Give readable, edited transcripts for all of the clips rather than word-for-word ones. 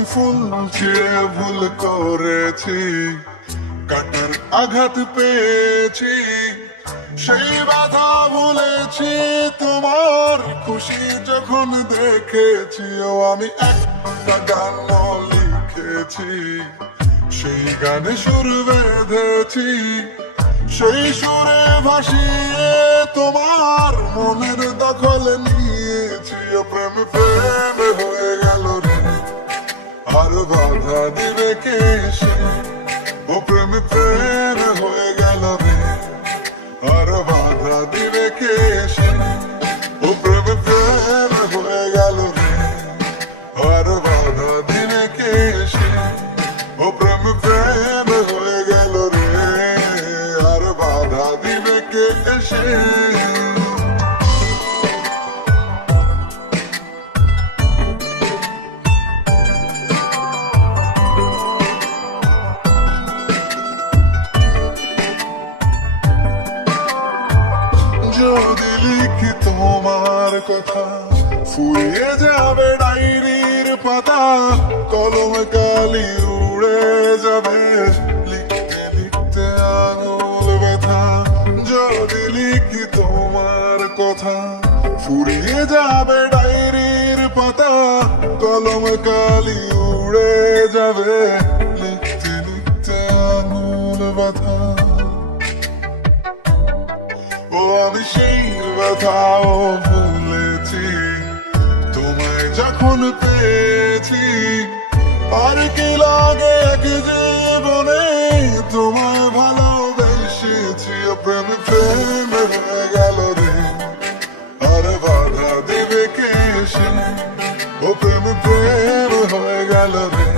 আমি ফুল ছিঁড়ে ভুল করেছি, কাটার আঘাত পেয়েছি, সেই বাধা ভুলেছি তোমার খুশি যখন দেখেছি। ও আমি একটা গান লিখেছি, সেই গানে সুর বেঁধেছি, সেই সুরে ভাসিয়ে তোমার মনের দখল নিয়েছি। ও প্রেম প্রেম হয়ে গেল রে, আর বাধা দিবে কে সে? ও প্রেম প্রেম হয়ে গেল রে, আর বাধা দিবে কে সে? ও প্রেম প্রেম হয়ে গেল রে, আর বাধা দিবে কে সে? ও প্রেম প্রেম হয়ে গেল রে, আর বাধা দিবে কে সে? যদি লিখি তোমার কথা, ফুরিয়ে যাবে ডায়েরির পাতা, কলম কালি উড়ে যাবে, লিখতে লিখতে আঙুল ব্যথা। যদি লিখি তোমার কথা, ফুরিয়ে যাবে ডায়েরির পাতা, কলম কালি উড়ে যাবে, লিখতে লিখতে আঙুল ব্যথা। ও আমি সেই ব্যথাও ভুলেছি, তোমায় যখন পেয়েছি। আর কি লাগে এক জীবনে, তোমায় ভালোবেসেছি। ও প্রেম প্রেম হয়ে গেল রে, আর বাধা দেবে কে সে? ও প্রেম প্রেম হয়ে গেল রে,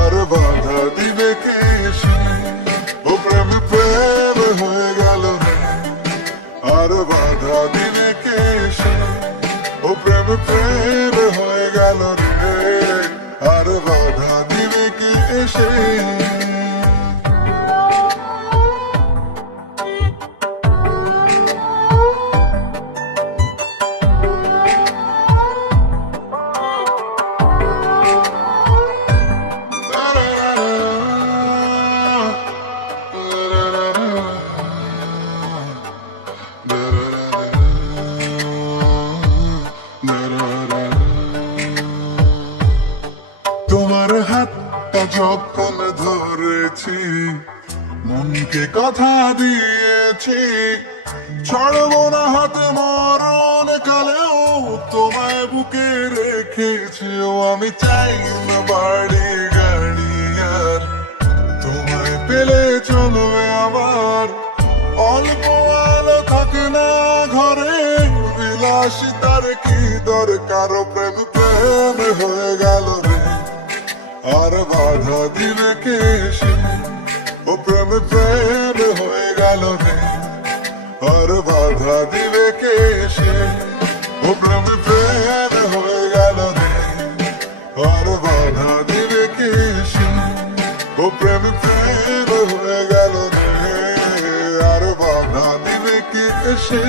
আর বাধা দিবে কে সে? ও প্রেম প্রেম হয়ে গেল রে, আর বাধা দিবে কে সে? ও প্রেম প্রেম হয়ে গেল রে, আর বাধা দিবে কে সে? তোমার হাতটা যখন ধরেছি, মনকে কথা দিয়েছি, ছাড়বো না হাতে মরণ কালেও, তোমায় বুকে রেখেছি। ও আমি চাই না বাড়ি গাড়ি আর, তোমায় পেলে চলবে আমার, অল্প আলো থাকে না ঘরে, বিলাসিতার কি দরকার? প্রেম প্রেম হয়ে গেল রে, আর বাধা দিবে কে সে? ও প্রেম প্রেম হয়ে গেল রে, আর বাধা দিবে কে সে? ও প্রেম প্রেম হয়ে গেল রে, আর বাধা দিবে কে সে? ও প্রেম প্রেম হয়ে গেল রে, আর বাধা দিবে কে সে?